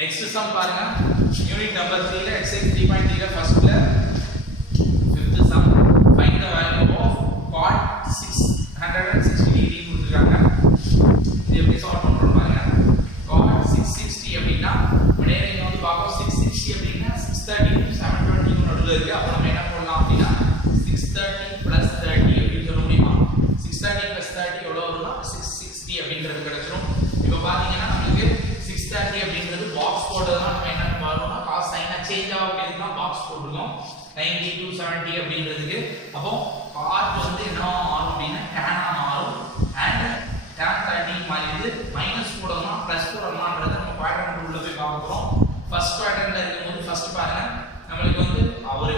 Next sum பாருங்க unit number 3 ல exercise 3.3 ல ஃபர்ஸ்ட்ல fifth sum find the value of cot 660 degree கொடுத்திருக்காங்க. இது எப்படி சால்வ் பண்றோம் பாருங்க. cot 660 அப்படினா நேரா இங்க வந்து பாப்போம் 660 அப்படினா 630 720 நடுவுல இருக்கு. அப்ப நம்ம என்ன பண்ணலாம் அப்படினா 630 30 அப்படி சொல்ல முடியுமா? 630 30 எவ்வளவு வரும்னா 660 அப்படிங்கிறது கிடைச்சிரும். இப்போ பாத்தீங்கன்னா நமக்கு 630 அப்படிங்கிறது பாக்ஸ் போட்டதா நம்ம என்ன பண்ணுவோம்னா cos sin சேஞ்ச் ஆகும் அப்படினா பாக்ஸ் போட்டுறோம் 90 to 70 அப்படிங்கிறதுக்கு. அப்போ cot வந்து என்ன மாறும் அப்படினா tan ஆ மாறும் and tan 30 மாறிடுது மைனஸ் போடணுமா பிளஸ் போடணுமான்றத நம்ம குவாட்ரண்ட் ரூல்ல போய் பார்க்க போறோம். ஃபர்ஸ்ட் குவாட்ரண்ட்ல இருக்கும்போது ஃபர்ஸ்ட் பாருங்க நமக்கு வந்து ஒரு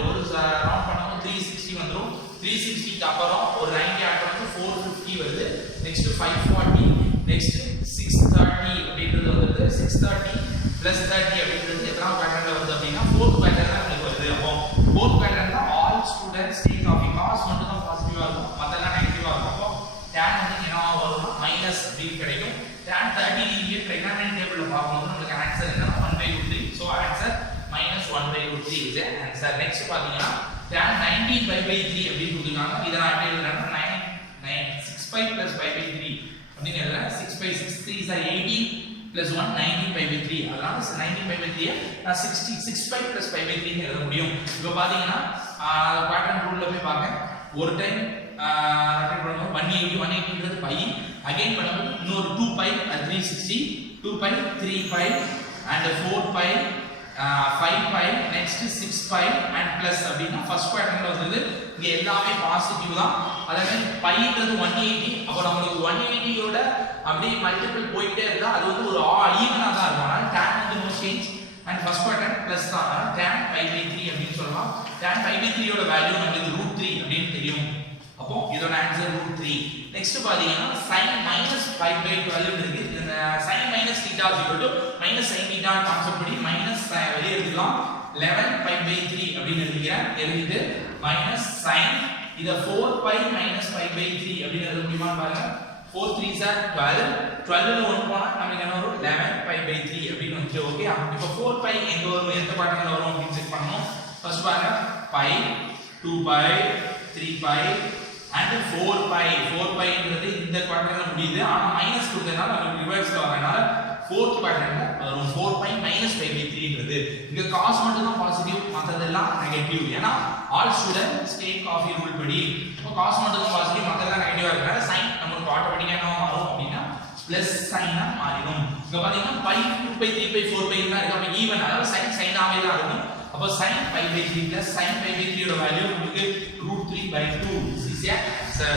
ரவுண்ட் பண்ணும்போது 360 வந்துரும். 360 க்கு அப்புறம் ஒரு 90 ஆட் பண்ணி 450 வருது. நெக்ஸ்ட் 540 நெக்ஸ்ட் 630 அப்படிங்கிறது வந்து 630 plus 30 அப்படிங்கிறது எத்தனாவது குவாட்ரண்ட்ல வருது அப்படினா fourth குவாட்ரண்ட்ல நமக்கு வருது. அப்போ fourth குவாட்ரண்ட்ல all students take off cos மட்டும் தான் பாசிட்டிவா இருக்கும் மத்தெல்லாம் நெகட்டிவா இருக்கும். அப்போ tan வந்து என்னவா வரும்னா மைனஸ் அப்படி கிடைக்கும். tan 30 டிகிரி பிரெக்னன்ட் டேபிள்ல பார்க்கும்போது நமக்கு ஆன்சர் என்னன்னா 1/3. So answer -1/3 is the answer. Next பாத்தீங்கன்னா tan 19/3 அப்படி கொடுத்திருக்காங்க. இத நான் எப்படி எழுதுறேன்னா 65 plus 5/3 அப்படிங்க எழுதுறேன். 6 by 6 3 are 18 plus 1 19/3. அதனால 19/3 நான் 65 plus 5/3 ன்னு எழுத முடியும். இப்போ பாத்தீங்கன்னா குவாட்ரண்ட் ரூல்ல போய் பாருங்க. ஒரு டைம் ரொட்டேட் பண்ணும்போது 180ன்றது பை அகைன் பண்ணும்போது இன்னொரு 2 pi 360 2 pi 3 pi and 4 pi 5 pi next 6 pi and plus அப்படினா ஃபர்ஸ்ட் குவாட்ரண்ட்ல வந்து இங்க எல்லாமே பாசிட்டிவ் தான். அதாவது பைன்றது 180. அப்ப நமக்கு 180 யோட அப்படியே மல்டிபிள் போயிட்டே இருந்தா அது வந்து ஒரு ஈவனா தான் இருக்கும். அதனால tan வந்து no change and first quadrant plus தான். அதனால tan 5/3 அப்படினு சொல்லலாம். tan 5/3 யோட வேல்யூ நமக்கு √3 அப்படினு தெரியும். அப்போ இதோட ஆன்சர் √3. நெக்ஸ்ட் பாத்தீங்கன்னா sin -5/12 இருக்கு. இந்த sin -θ sin θ கான்செப்ட் படி மைனஸ் வெளிய எடுத்துக்கலாம். 11/3 அப்படினு எழுதிட்டு மைனஸ் sin இத 4π -5/3 அப்படினு எழுத முடியுமா பாருங்க. 4 3s are 12 12 ல 1 போனா நமக்கு என்ன வரும் 11/3 அப்படினு வந்து ஓகே. இப்போ 4π எங்க வரும் எந்த பாட்டர்ல வரும் அப்படி செக் பண்ணனும். ஃபர்ஸ்ட் பாருங்க π 2π 3π and 4π 4πன்றது இந்த குவாட்ரண்ட்ல முடியுது. ஆனா மைனஸ் கொடுத்ததனால நமக்கு ரிவர்ஸ்ல வரனால fourth குவாட்ரண்ட்ல வரும் 4π -5/3ன்றது. இங்க cos மட்டும் தான் பாசிட்டிவ் மத்ததெல்லாம் நெகட்டிவ். ஏனா all students take off rule படி இப்போ cos மட்டும் தான் பாசிட்டிவ் மத்ததெல்லாம் நெகட்டிவா இருக்கனால sin நமக்கு ஆட்டோமேட்டிக்கா என்ன மாறும் அப்படினா பிளஸ் சைனா மாறிடும். இங்க பாத்தீங்கன்னா π 2π 3π 4π எல்லாம் இருக்கு. அப்ப ஈவன் அதாவது sin ஆவே தான் இருக்கும். அப்ப sin π/3 plus sin π/3 யோட வேல்யூ உங்களுக்கு √3/2. This is the answer.